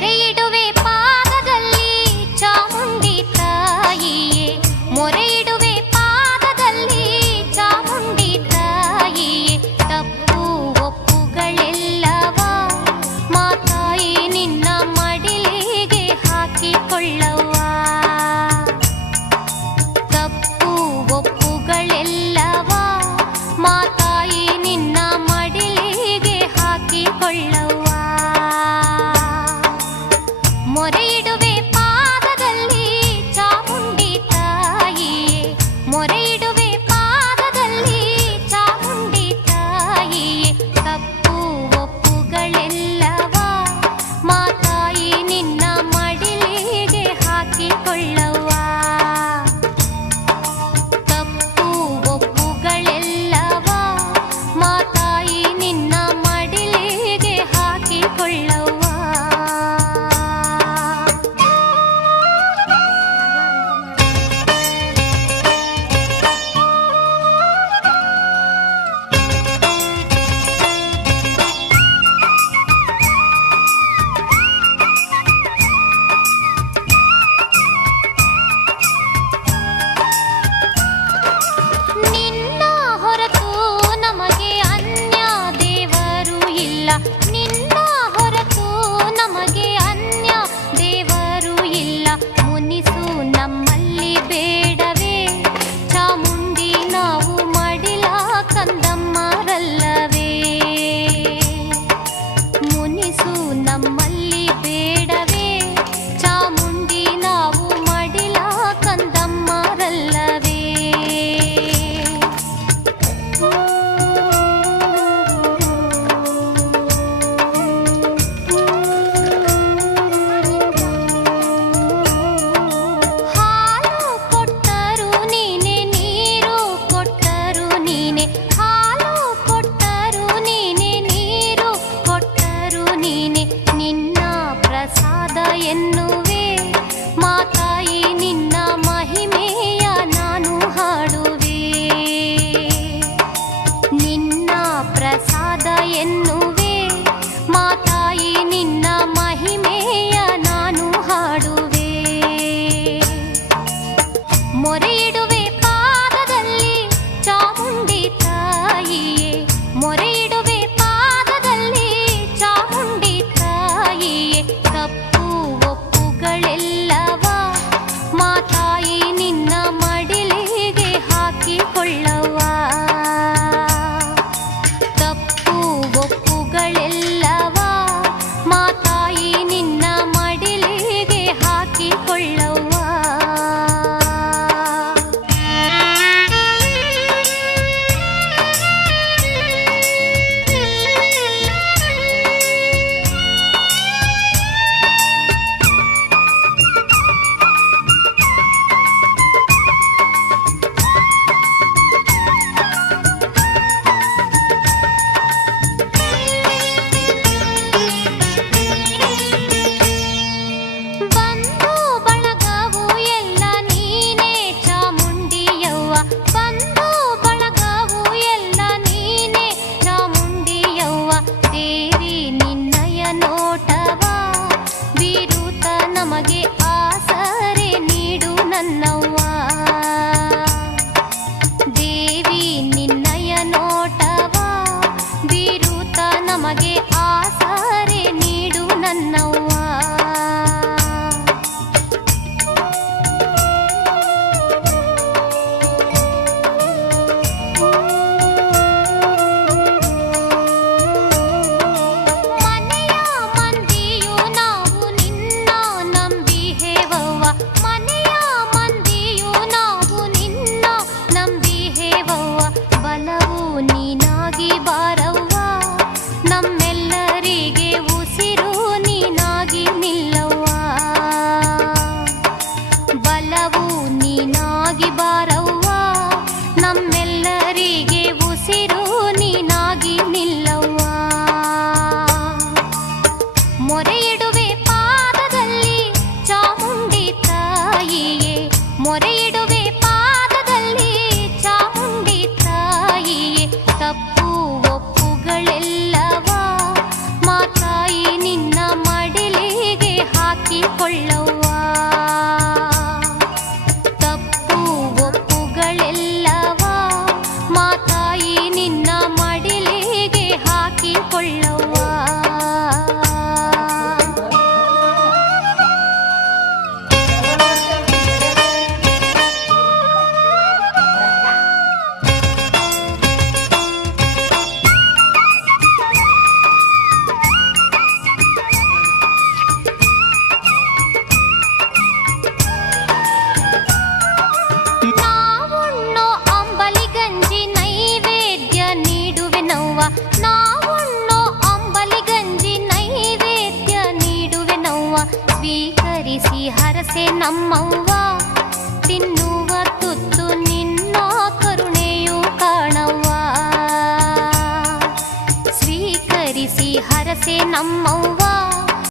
மழையே முறையிடும் ಆಸರೆ ನೀಡು ನನ್ನವ್ವ. ದೇವಿ ನಿನ್ನಯ ನೋಟವ. ಬೀರುತ ನಮಗೆ ಆಸರೆ ನೀಡು ನನ್ನವ್ವ. ನಾವುಣ್ಣೋ ಅಂಬಲಿ ಗಂಜಿ ನೈವೇದ್ಯ ನೀಡುವೆ ನವ್ವ. ಸ್ವೀಕರಿಸಿ ಹರಸೆ ನಮ್ಮವ್ವ. ತಿನ್ನುವ ತುತ್ತು ನಿನ್ನ ಕರುಣೆಯು ಕಾಣವ್ವ. ಸ್ವೀಕರಿಸಿ ಹರಸೆ ನಮ್ಮವ್ವ.